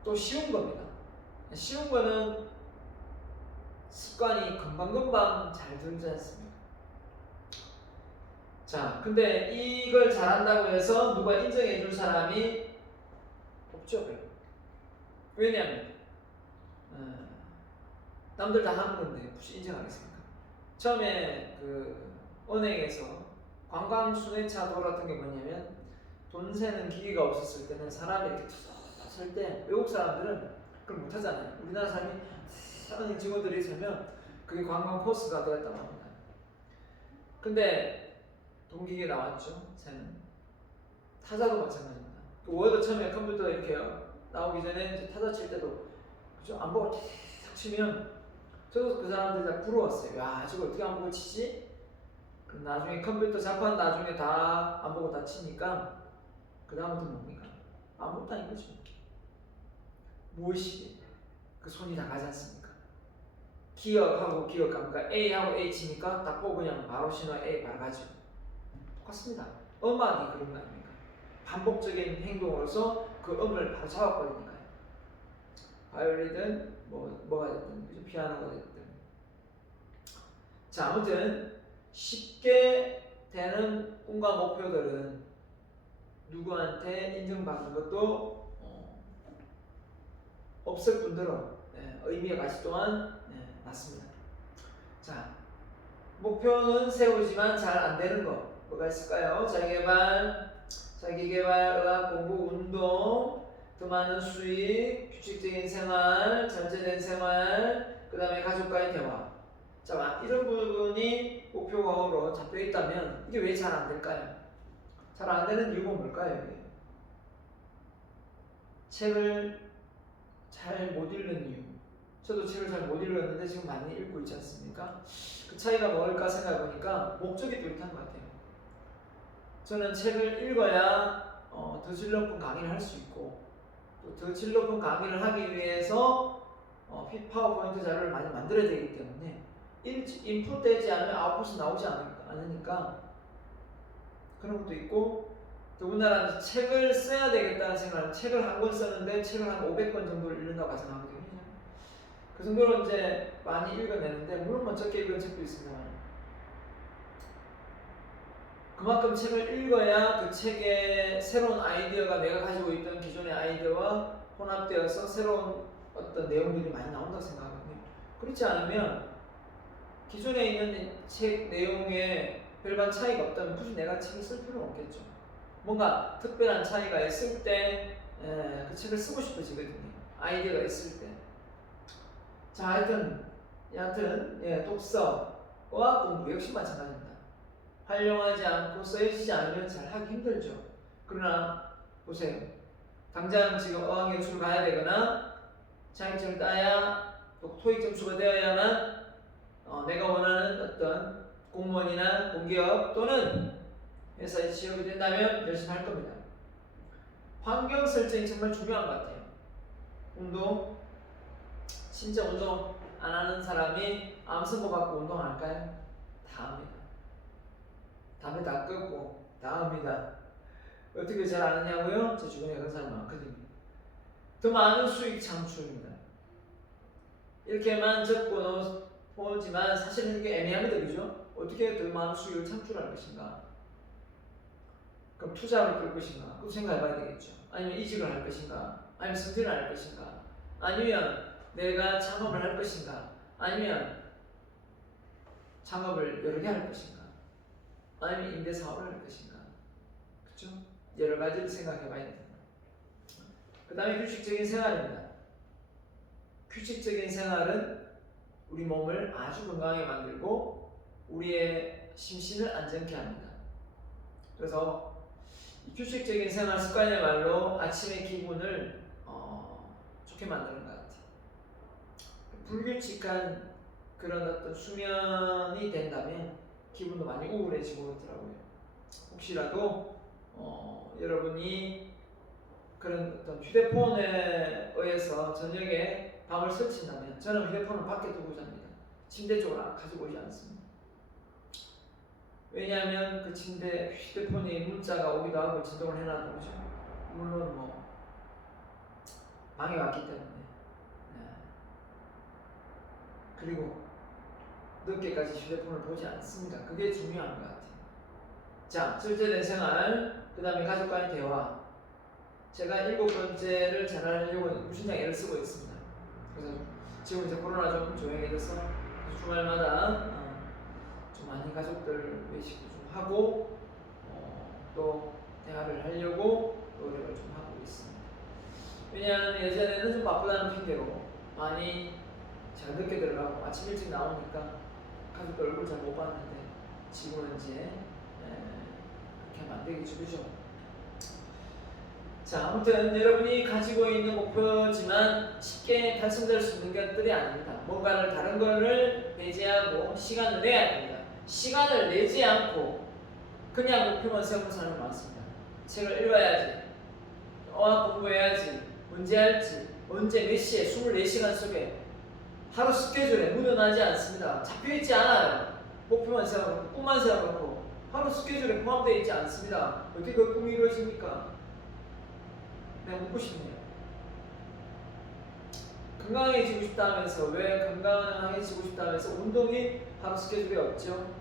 또 쉬운 겁니다. 쉬운 거는 습관이 금방금방 잘 들지 않습니까? 자, 근데 이걸 잘한다고 해서 누가 인정해 줄 사람이 없죠. 왜냐면 남들 다 하는 건데 혹시 인정하겠습니까? 처음에 그 은행에서 관광 순회차 돌았던 게 뭐냐면 돈 세는 기계가 없었을 때는 사람이 이렇게 설 때 외국 사람들은 그걸 못 하잖아요. 우리나라 사람이 은행 직원들이 서면 그게 관광 코스가 되었다고 합니다. 근데 동기계 나왔죠. 세는 타자도 마찬가지입니다. 그 워드 처음에 컴퓨터 이렇게 나오기 전에 이제 타자 칠 때도 그죠? 안 보고 탁 치면 저도 그 사람들이 다 부러웠어요. 야, 저거 어떻게 안 보고 치지? 그럼 나중에 컴퓨터 자판 나중에 다 안 보고 다 치니까 그 다음부터 뭡니까? 아무것도 아닌 거죠. 무엇이 그 손이 다 가지 않습니까? 기억하고 기억합니까? A하고 H니까 딱 보고 그냥 바로 신호 A 바로 가죠. 똑같습니다. 음악이 그런 거 아닙니까? 반복적인 행동으로서 그 음을 바로 잡아버리니까요. 바이올린이든 뭐가 됐든 그죠? 피아노가 됐든. 자, 아무튼 쉽게 되는 꿈과 목표들은 누구한테 인정받는 것도 없을 뿐더러 의미와 가치 또한 맞습니다. 자, 목표는 세우지만 잘 안 되는 거 뭐가 있을까요? 자기개발, 의학 공부, 운동, 더 많은 수익, 규칙적인 생활, 절제된 생활, 그 다음에 가족과의 대화. 자, 이런 부분이 목표로 잡혀 있다면 이게 왜 잘 안 될까요? 잘 안 되는 이유가 뭘까요? 이게? 책을 잘 못 읽는 이유. 저도 책을 잘 못 읽었는데 지금 많이 읽고 있지 않습니까? 그 차이가 뭘까 생각해 보니까 목적이 뚜렷한 것 같아요. 저는 책을 읽어야 더 질 높은 강의를 할 수 있고 또 더 질 높은 강의를 하기 위해서 파워포인트 자료를 많이 만들어야 되기 때문에 인풋되지 않으면 아웃풋이 나오지 않으니까 그런 것도 있고 더군다나 책을 써야 되겠다는 생각을 책을 한 권 썼는데 책을 한 500권 정도를 읽는다고 가정하거든요. 그 정도로 이제 많이 읽어내는데 물론 뭐 적게 읽은 책도 있습니다만 그만큼 책을 읽어야 그 책에 새로운 아이디어가 내가 가지고 있던 기존의 아이디어와 혼합되어서 새로운 어떤 내용들이 많이 나온다고 생각하거든요. 그렇지 않으면 기존에 있는 책 내용에 별반 차이가 없다면 굳이 내가 책을 쓸 필요는 없겠죠. 뭔가 특별한 차이가 있을 때 그 책을 쓰고 싶어지거든요. 아이디어가 있을 때. 자, 하여튼 독서와 공부 역시 마찬가지입니다. 활용하지 않고 써지지 않으면 잘 하기 힘들죠. 그러나 보세요. 당장 지금 어학연수를 가야 되거나 자격증을 따야 또 토익 점수가 되어야만 내가 원하는 어떤 공무원이나 공기업 또는 회사에 취업이 된다면 열심히 할 겁니다. 환경 설정이 정말 중요한 것 같아요. 진짜 운동 안 하는 사람이 암 선고 받고 운동 안 할까요? 다 합니다. 담배 다 끄고 다 합니다. 어떻게 잘 아느냐고요? 제 주변에 그런 사람 많거든요. 더 많은 수익 창출입니다. 이렇게만 적고 보지만 사실은 이게 애매합니다. 그죠? 어떻게 더 많은 수익을 창출할 것인가? 그럼 투자를 끌 것인가? 그것도 생각해 봐야 되겠죠. 아니면 이직을 할 것인가? 아니면 승진을 할 것인가? 아니면 내가 창업을 할 것인가? 아니면 창업을 여러 개 할 것인가? 아니면 임대 사업을 할 것인가? 그렇죠? 여러 가지를 생각해 봐야 됩니다. 그 다음에 규칙적인 생활입니다. 규칙적인 생활은 우리 몸을 아주 건강하게 만들고 우리의 심신을 안정케 합니다. 그래서 이 규칙적인 생활 습관이야말로 아침의 기분을 좋게 만드는 것 같아요. 불규칙한 그런 어떤 수면이 된다면 기분도 많이 우울해지고 그러더라고요. 혹시라도 여러분이 그런 어떤 휴대폰에 의해서 저녁에 밤을 설친다면 저는 휴대폰을 밖에 두고 잡니다. 침대 쪽으로 가지고 오지 않습니다. 왜냐하면 그 침대 휴대폰이 문자가 오기도 하고 진동을 해놔도 그죠. 물론 방해 왔기 때문에 그리고 늦게까지 휴대폰을 보지 않습니다. 그게 중요한 것 같아요. 자, 절제된 생활, 그 다음에 가족과의 대화. 제가 7번째를 잘하려고 무신장 애를 쓰고 있습니다. 그래서 지금 이제 코로나 좀 조용해져서 주말마다 좀 많이 가족들 외식도 좀 하고 또 대화를 하려고 노력을 좀 하고 있습니다. 왜냐하면 예전에는 좀 바쁘다는 핑계로 많이 제가 늦게 들어가고 아침 일찍 나오니까 가족들 얼굴 잘 못 봤는데 지금은 이제 그렇게 하면 안 되겠죠, 그죠? 자, 아무튼 여러분이 가지고 있는 목표지만 쉽게 달성될 수 있는 것들이 아닙니다. 뭔가를 다른 거를 배제하고 시간을 내야 됩니다. 시간을 내지 않고 그냥 목표만 세우는 사람이 많습니다. 책을 읽어야지, 어학 공부해야지, 언제 할지, 언제 몇 시에 24시간 속에 하루 스케줄에 묻어나지 않습니다. 잡혀있지 않아요. 목표만 세워놓고 꿈만 세워놓고 하루 스케줄에 포함되어 있지 않습니다. 어떻게 그 꿈이 이루어집니까? 내가 묻고 싶네요. 건강해지고 싶다 하면서 왜 건강해지고 싶다 하면서 운동이 하루 스케줄에 없죠?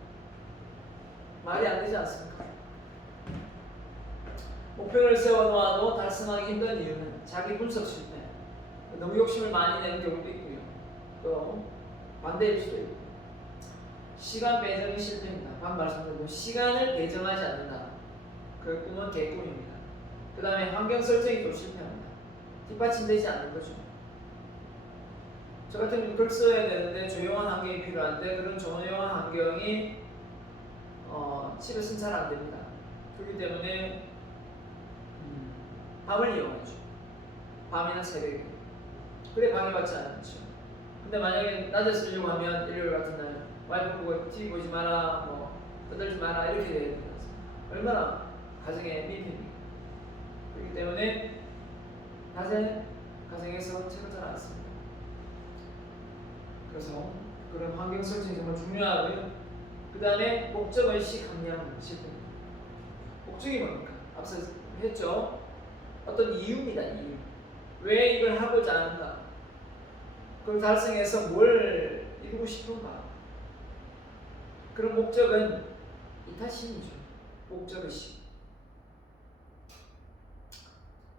말이 안 되지 않습니까? 목표를 세워놓아도 달성하기 힘든 이유는 자기 분석 실패, 너무 욕심을 많이 내는 경우도 있고요. 또 반대일 수도 있고 시간 배정이 실패입니다. 방금 말씀드린 시간을 배정하지 않는다. 그 꿈은 개꿈입니다. 그 다음에 환경 설정이 또 실패합니다. 뒷받침되지 않는 거죠. 저 같은 경우는 글 써야 되는데 조용한 환경이 필요한데 그런 조용한 환경이 집에서는 잘 안 됩니다. 그렇기 때문에 밤을 이용하죠. 밤이나 새벽에. 그래 방해받지 않죠. 근데 만약에 낮에 쓰려고 하면 일요일 같은 날 와이프 보고 TV 보지 마라, 뭐 떠들지 마라 이렇게 돼야 됩니다. 얼마나 가정에 민폐입니까? 그렇기 때문에 낮에 가정에서 책을 잘 안 씁니다. 그래서 그런 환경 설정이 정말 중요하고요. 그 다음에 목적의식 함량 실패입니다. 목적이 뭡니까? 앞서 했죠. 어떤 이유입니다. 이유. 왜 이걸 하고자 하는가? 그걸 달성해서 뭘 이루고 싶은가? 그런 목적은 이타심이죠. 목적의식.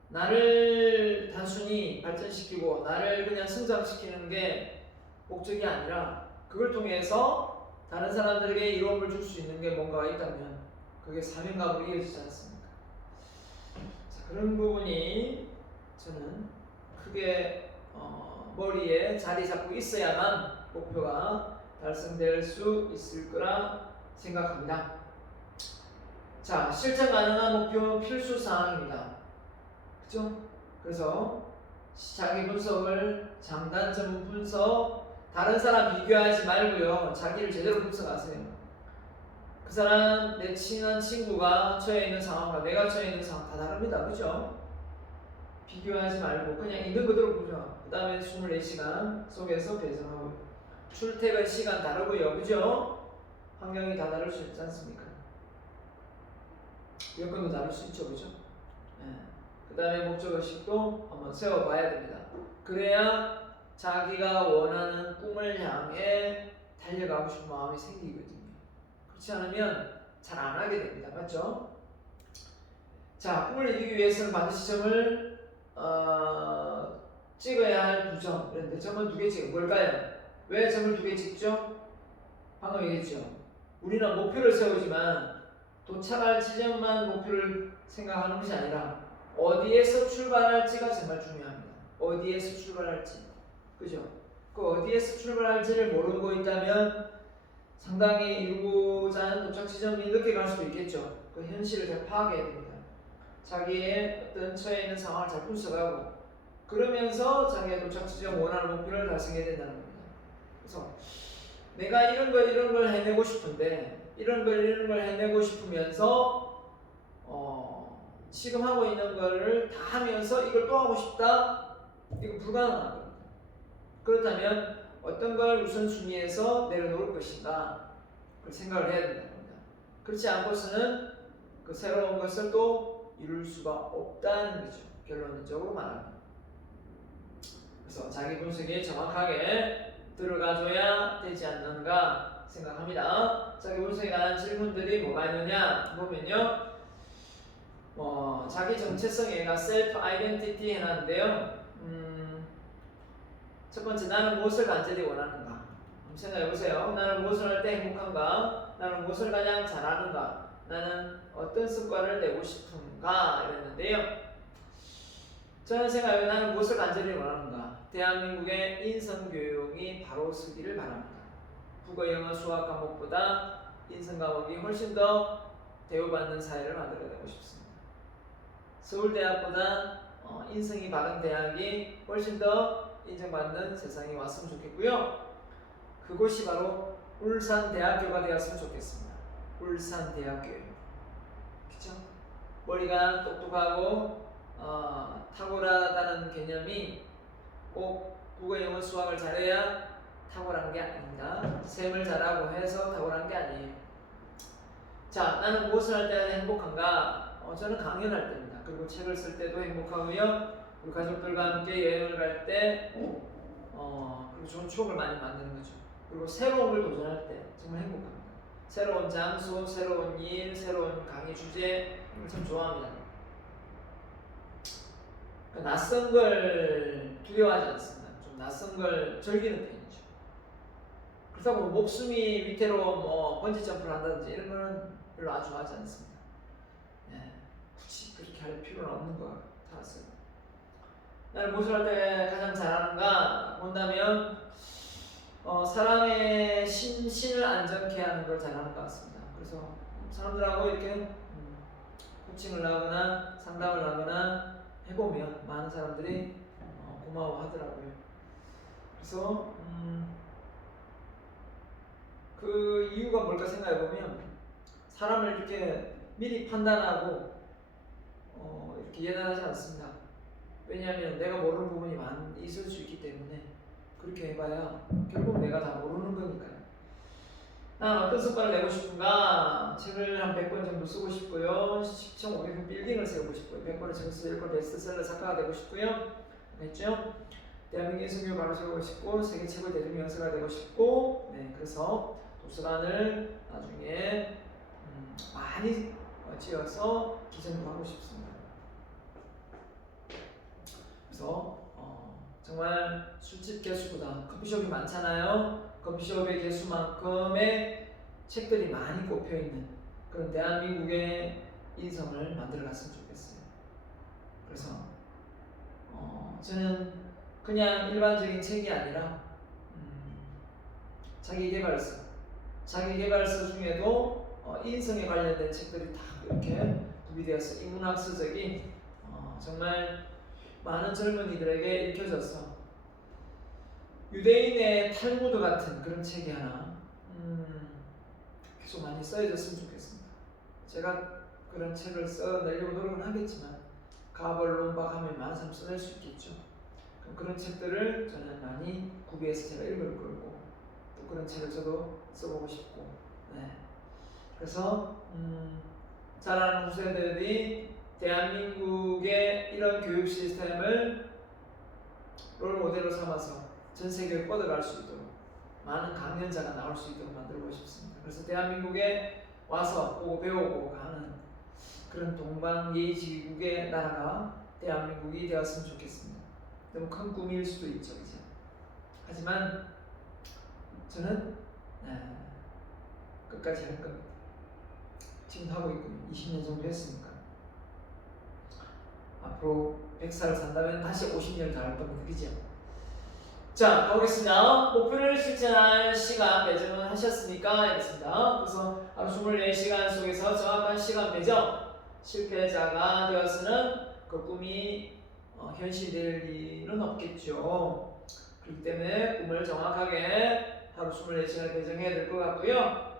나를 단순히 발전시키고 나를 그냥 성장시키는 게 목적이 아니라 그걸 통해서 다른 사람들에게 이로움을 줄 수 있는 게 뭔가가 있다면 그게 사명감으로 이어지지 않습니까? 자, 그런 부분이 저는 크게 머리에 자리 잡고 있어야만 목표가 달성될 수 있을 거라 생각합니다. 자, 실천 가능한 목표 필수 사항입니다. 그죠? 그래서 자기 분석을 장단점 분석, 다른 사람 비교하지 말고요. 자기를 제대로 분석하세요. 그 사람, 내 친한 친구가 처해 있는 상황과 내가 처해 있는 상황 다 다릅니다. 그죠? 비교하지 말고 그냥 있는 그대로 보죠. 그 다음에 24시간 속에서 배정하고 출퇴근 시간 다르고요. 그죠? 환경이 다 다를 수 있지 않습니까? 여건도 다를 수 있죠. 그죠? 네. 그 다음에 목적의식도 한번 세워봐야 됩니다. 그래야 자기가 원하는 꿈을 향해 달려가고 싶은 마음이 생기거든요. 그렇지 않으면 잘 안 하게 됩니다. 맞죠? 자, 꿈을 이루기 위해서는 반드시 점을 찍어야 할 2점. 그런데 점은 2개 찍어. 뭘까요? 왜 점을 2개 찍죠? 방금 얘기했죠. 우리는 목표를 세우지만 도착할 지점만 목표를 생각하는 것이 아니라 어디에서 출발할지가 정말 중요합니다. 어디에서 출발할지. 그죠? 그 어디에서 출발할지를 모르고 있다면 상당히 이루고자 하는 도착 지점이 늦게 갈 수도 있겠죠. 그 현실을 잘 파악해야 됩니다. 자기의 어떤 처해 있는 상황을 잘 분석하고 그러면서 자기의 도착 지점 원하는 목표를 달성해야 된다는 겁니다. 그래서 내가 이런 걸 해내고 싶은데 이런 걸 해내고 싶으면서 지금 하고 있는 거를 다 하면서 이걸 또 하고 싶다? 이거 불가능한 겁니다. 그렇다면 어떤 걸 우선순위에서 내려놓을 것인가? 그걸 생각을 해야 된다는 겁니다. 그렇지 않고서는 그 새로운 것을 또 이룰 수가 없다는 거죠. 결론적으로 말합니다. 그래서 자기 분석에 정확하게 들어가줘야 되지 않는가 생각합니다. 자기 분석에 관한 질문들이 뭐가 있느냐 보면요. 자기 정체성에가 셀프 아이덴티티 해놨는데요. 첫 번째, 나는 무엇을 간절히 원하는가? 한번 생각해보세요. 나는 무엇을 할 때 행복한가? 나는 무엇을 가장 잘하는가? 나는 어떤 습관을 내고 싶은가? 이랬는데요. 저는 생각해요. 나는 무엇을 간절히 원하는가? 대한민국의 인성교육이 바로 서기를 바랍니다. 국어, 영어, 수학 과목보다 인성 과목이 훨씬 더 대우받는 사회를 만들어내고 싶습니다. 서울대학보다 인성이 바른 대학이 훨씬 더 인정받는 세상이 왔으면 좋겠고요. 그곳이 바로 울산대학교가 되었으면 좋겠습니다. 울산대학교요. 그쵸? 머리가 똑똑하고 탁월하다는 개념이 꼭 국어, 영어, 수학을 잘해야 탁월한 게 아닙니다. 셈을 잘하고 해서 탁월한 게 아니에요. 자, 나는 무엇을 할 때가 행복한가? 저는 강연할 때입니다. 그리고 책을 쓸 때도 행복하고요. 우리 가족들과 함께 여행을 갈 때, 그리고 좋은 추억을 많이 만드는 거죠. 그리고 새로운 걸 도전할 때 정말 행복합니다. 새로운 장소, 새로운 일, 새로운 강의 주제, 이걸 참 좋아합니다. 그러니까 낯선 걸 두려워하지 않습니다. 좀 낯선 걸 즐기는 편이죠. 그렇다고 목숨이 위태로워 번지 점프를 한다든지 이런 거는 별로 아주 좋아하지 않습니다. 네, 굳이 그렇게 할 필요는 없는 것 같았어요. 나는 무엇을 할 때 가장 잘하는가 본다면 사람의 신을 안정케 하는 걸 잘하는 것 같습니다. 그래서 사람들하고 이렇게 코칭을 하거나 상담을 하거나 해보면 많은 사람들이 고마워하더라고요. 그래서 그 이유가 뭘까 생각해보면 사람을 이렇게 미리 판단하고 이렇게 예단하지 않습니다. 왜냐하면 내가 모르는 부분이 많이 있을 수 있기 때문에 그렇게 해봐야 결국 내가 다 모르는 거니까요. 난 어떤 습관을 내고 싶은가? 책을 한 100권 정도 쓰고 싶고요. 10,500편 빌딩을 세우고 싶고요. 100권의 책을 쓰고 1권 베스트셀러 작가가 되고 싶고요. 됐죠? 대한민국 인성교육 바로 세우고 싶고 세계 최고의 대중 연설가 되고 싶고 그래서 도서관을 나중에 많이 지어서 기증을 하고 싶습니다. 그래서 정말 술집 개수보다 커피숍이 많잖아요. 커피숍의 개수만큼의 책들이 많이 꼽혀있는 그런 대한민국의 인성을 만들어갔으면 좋겠어요. 그래서 저는 그냥 일반적인 책이 아니라 자기계발서 중에도 인성에 관련된 책들이 다 이렇게 구비되어서 인문학서적인 정말 많은 젊은이들에게 읽혀져서 유대인의 탈무드 같은 그런 책이 하나 계속 많이 써져졌으면 좋겠습니다. 제가 그런 책을 써내려고 노력은 하겠지만 가벌론박하면 많은 사람 써낼 수 있겠죠. 그런 책들을 저는 많이 구비해서 제가 읽을 거고 또 그런 책을 저도 써보고 싶고 그래서 자라는 후세들이 대한민국의 이런 교육 시스템을 롤 모델로 삼아서 전 세계에 뻗어갈 수 있도록 많은 강연자가 나올 수 있도록 만들고 싶습니다. 그래서 대한민국에 와서 보고 배우고 가는 그런 동방예의지국의 나라가 대한민국이 되었으면 좋겠습니다. 너무 큰 꿈일 수도 있죠, 이제. 하지만 저는 끝까지 할 겁니다. 지금 하고 있고 20년 정도 했으니까 앞으로 100살을 산다면 다시 50년을 더 할 겁니다. 그죠? 자, 가보겠습니다. 목표를 실천할 시간 배정을 하셨습니까? 이렇습니다. 그래서 하루 24시간 속에서 정확한 시간 배정 실패자가 되어서는 그 꿈이 현실될 일은 없겠죠. 그렇기 때문에 꿈을 정확하게 하루 24시간 배정해야 될 것 같고요.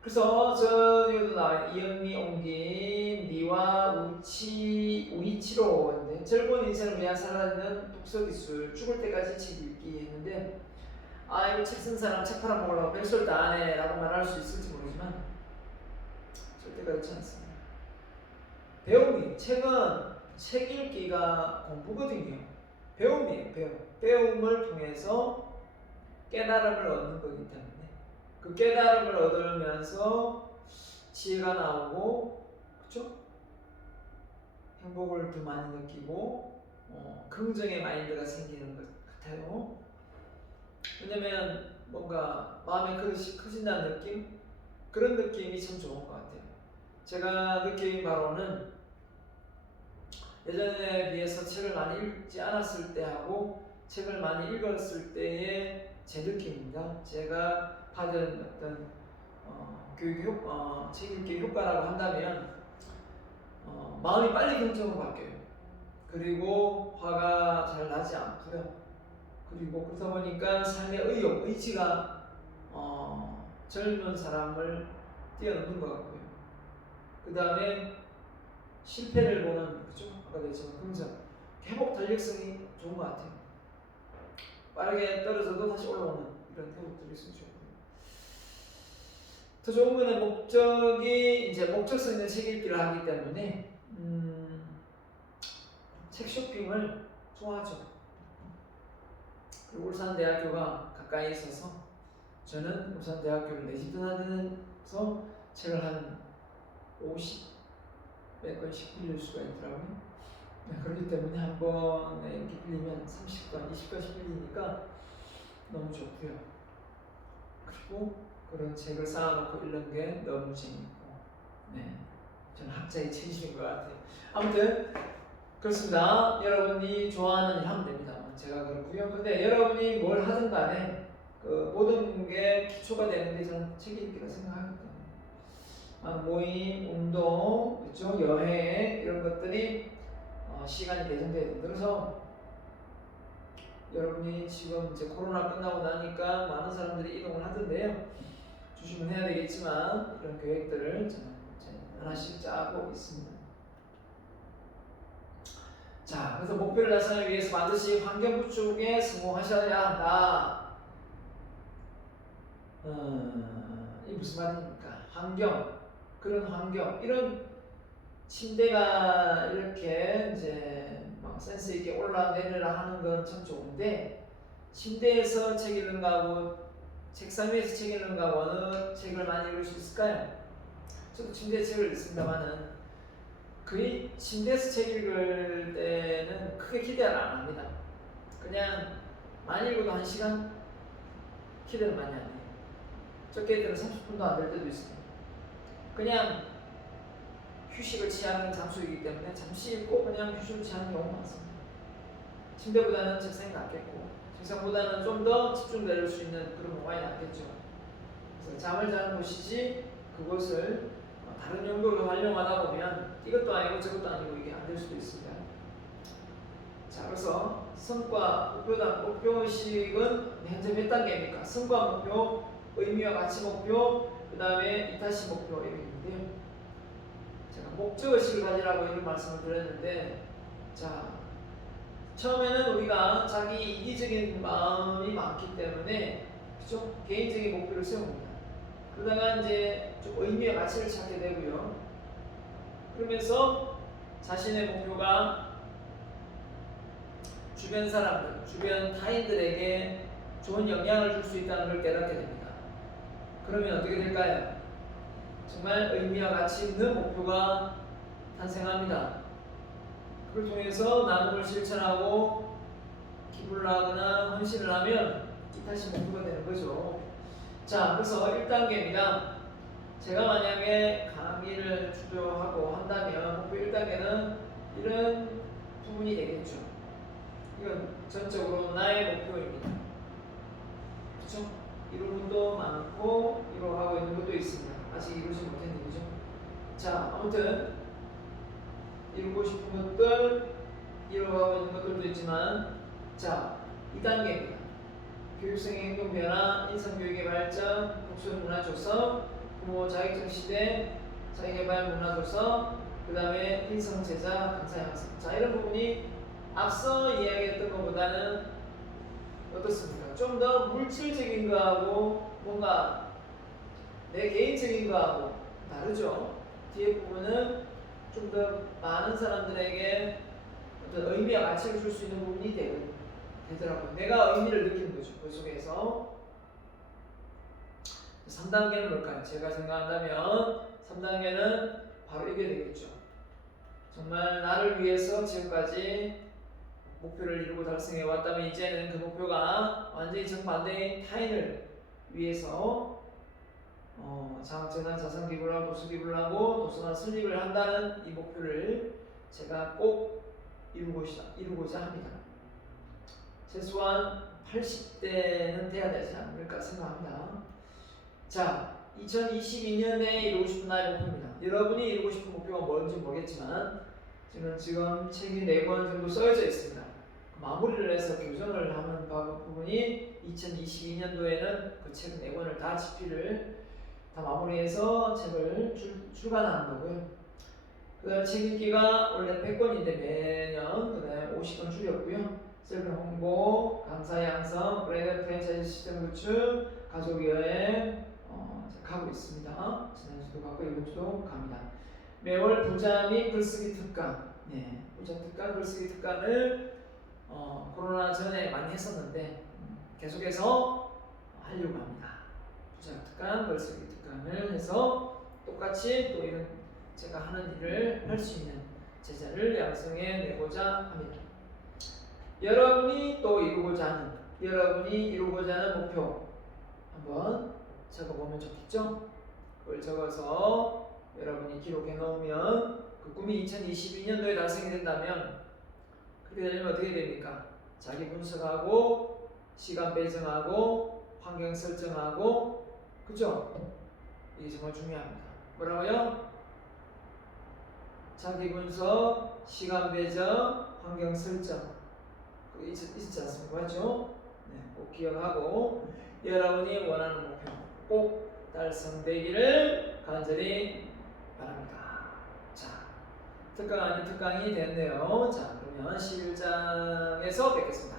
그래서 저기도 나와 이영미, 옹김, 니와 우이치로인데 즐거운 인생을 위한 살아가는 독서기술 죽을 때까지 책 읽기 했는데 이거 책 쓴 사람 책 팔아먹으려고 백설도 안 해 라고 말할 수 있을지 모르지만 절대 그렇지 않습니다. 배움이 책은 책 읽기가 공부거든요. 배움이에요. 배움을 통해서 깨달음을 얻는 거기 때문에 그 깨달음을 얻으면서 지혜가 나오고 그렇죠? 행복을 더 많이 느끼고 긍정의 마인드가 생기는 것 같아요. 왜냐면 뭔가 마음의 그릇이 커진다는 느낌? 그런 느낌이 참 좋은 것 같아요. 제가 느낀 바로는 예전에 비해서 책을 많이 읽지 않았을 때하고 책을 많이 읽었을 때의 제 느낌입니다. 제가 받은 어떤 책 읽기 효과라고 한다면 마음이 빨리 긍정으로 바뀌어요. 그리고 화가 잘 나지 않고요. 그리고 그러다 보니까 삶의 의지가 젊은 사람을 뛰어넘는 것 같고요. 그 다음에 실패를 보는 그죠? 아까 얘기했지만 긍정, 회복 탄력성이 좋은 것 같아요. 빠르게 떨어져도 다시 올라오는 이런 회복들이 있으면 좋고요. 더 좋은 거는 목적이 이제 목적성 있는 책 읽기를 하기 때문에 책 쇼핑을 좋아하죠. 그리고 울산대학교가 가까이 있어서 저는 울산대학교를 4집 드나들면서 책을 한 50몇 권씩 빌릴 수가 있더라고요. 그렇기 때문에 한 번에 이렇게 빌리면 30권, 20권씩 빌리니까 너무 좋고요. 그리고 그런 책을 쌓아놓고 읽는 게 너무 재밌고, 저는 학자의 진심인 것 같아요. 아무튼 그렇습니다. 여러분이 좋아하는 일 하면 됩니다. 제가 그렇고요. 근데 여러분이 뭘 하든 간에 그 모든 게 기초가 되는 게 저는 책 읽기라 생각하기 때문에 모임, 운동, 그렇죠? 여행 이런 것들이 시간이 배정돼야 됩니다. 그래서 여러분이 지금 이제 코로나 끝나고 나니까 많은 사람들이 이동을 하던데요. 조심은 해야 되겠지만 이런 계획들을 저는 하나씩 짜고 있습니다. 자, 그래서 목표를 달성하기 위해서 반드시 환경 구축에 성공하셔야 한다. 이 무슨 말입니까? 환경, 그런 환경, 이런 침대가 이렇게 이제 막 센스 있게 올라내리라 하는 건 참 좋은데, 침대에서 책 읽는 거하고 책상 위에서 책 읽는 거하고 어느 책을 많이 읽을 수 있을까요? 저도 침대에 책을 읽습니다만은 거의 침대에서 책 읽을 때는 크게 기대를 안 합니다. 그냥 많이 읽어도 1시간? 기대를 많이 안 해요. 적게 때는 30분도 안 될 때도 있습니다. 그냥 휴식을 취하는 장소이기 때문에 잠시 읽고 그냥 휴식을 취하는 경우가 많습니다. 침대보다는 책상이 낫겠고, 책상보다는 좀 더 집중될 수 있는 그런 공간이 낫겠죠. 그래서 잠을 자는 곳이지 그것을 다른 용도로 활용하다 보면 이것도 아니고 저것도 아니고 이게 안 될 수도 있습니다. 자, 그래서 성과, 목표의식은 현재 몇 단계입니까? 성과 목표, 의미와 가치 목표, 그 다음에 이타시 목표 이렇게 있는데요. 제가 목적의식을 가지라고 이런 말씀을 드렸는데, 자, 처음에는 우리가 자기 이기적인 마음이 많기 때문에 그죠? 개인적인 목표를 세웁니다. 그러다가 이제 좀 의미와 가치를 찾게 되고요. 그러면서 자신의 목표가 주변 사람들, 주변 타인들에게 좋은 영향을 줄 수 있다는 걸 깨닫게 됩니다. 그러면 어떻게 될까요? 정말 의미와 가치 있는 목표가 탄생합니다. 그걸 통해서 나눔을 실천하고 기부를 하거나 헌신을 하면 이타시 목표가 되는 거죠. 자, 그래서 1단계입니다. 제가 만약에 강의를 주도하고 한다면 목표 1단계는 이런 부분이 되겠죠. 이건 전적으로 나의 목표입니다. 그렇죠? 이룰 분도 많고 이루어가고 있는 것도 있습니다. 아직 이루지 못했는 거죠. 자, 아무튼 이루고 싶은 것들, 이루어가고 있는 것들도 있지만, 자, 2단계입니다. 교육생의 행동 변화, 인성교육의 발전, 독서 문화 조성, 부모 자격증 시대, 자기개발 문화 조성, 그 다음에 인성 제자, 강사 양성. 자, 이런 부분이 앞서 이야기했던 것보다는 어떻습니까? 좀 더 물질적인 거하고 뭔가 내 개인적인 거하고 다르죠. 뒤에 부분은 좀 더 많은 사람들에게 어떤 의미와 가치를 줄 수 있는 부분이 되더라고요. 내가 의미를 느끼는 거죠. 그 속에서 3단계는 뭘까요? 제가 생각한다면 3단계는 바로 이게 되겠죠. 정말 나를 위해서 지금까지 목표를 이루고 달성해 왔다면 이제는 그 목표가 완전히 정반대인 타인을 위해서 장학재단 자산 기부를 하고 도서 기부를 하고 도서관 설립을 한다는 이 목표를 제가 꼭 이루고자 합니다. 최소한 80대는 돼야 되지 않을까 생각합니다. 자, 2022년에 이루고 싶은 나의 목표입니다. 여러분이 이루고 싶은 목표가 뭔지 모르겠지만 저는 지금 책이 4권 정도 써져 있습니다. 마무리를 해서 교정을 하는 부분이 2022년도에는 그 책 4권을 다 집필을 다 마무리해서 책을 출간하는 거고요. 그 다음에 책 읽기가 원래 100권인데 매년 그 다음에 50권 줄였고요. 셀프 홍보, 강사 양성, 브랜드 프랜차이즈 시스템 구축, 가족 여행 가고 있습니다. 지난주도 갔고 이번 주도 갑니다. 매월 부자 및 글쓰기 특강, 네, 부자 특강, 글쓰기 특강을 코로나 전에 많이 했었는데 계속해서 하려고 합니다. 부자 특강, 글쓰기 특강을 해서 똑같이 또 이런 제가 하는 일을 할 수 있는 제자를 양성해 내고자 합니다. 여러분이 이루고자 하는 목표 한번 적어보면 좋겠죠? 그걸 적어서 여러분이 기록해 놓으면 그 꿈이 2022년도에 달성이 된다면 그렇게 되면 어떻게 됩니까? 자기 분석하고 시간 배정하고 환경 설정하고 그죠? 이게 정말 중요합니다. 뭐라고요? 자기 분석, 시간 배정, 환경 설정 있지 않습니까? 맞죠? 네, 꼭 기억하고 여러분이 원하는 목표 꼭 달성되기를 간절히 바랍니다. 자, 특강 아닌 특강이 됐네요. 자, 그러면 11장에서 뵙겠습니다.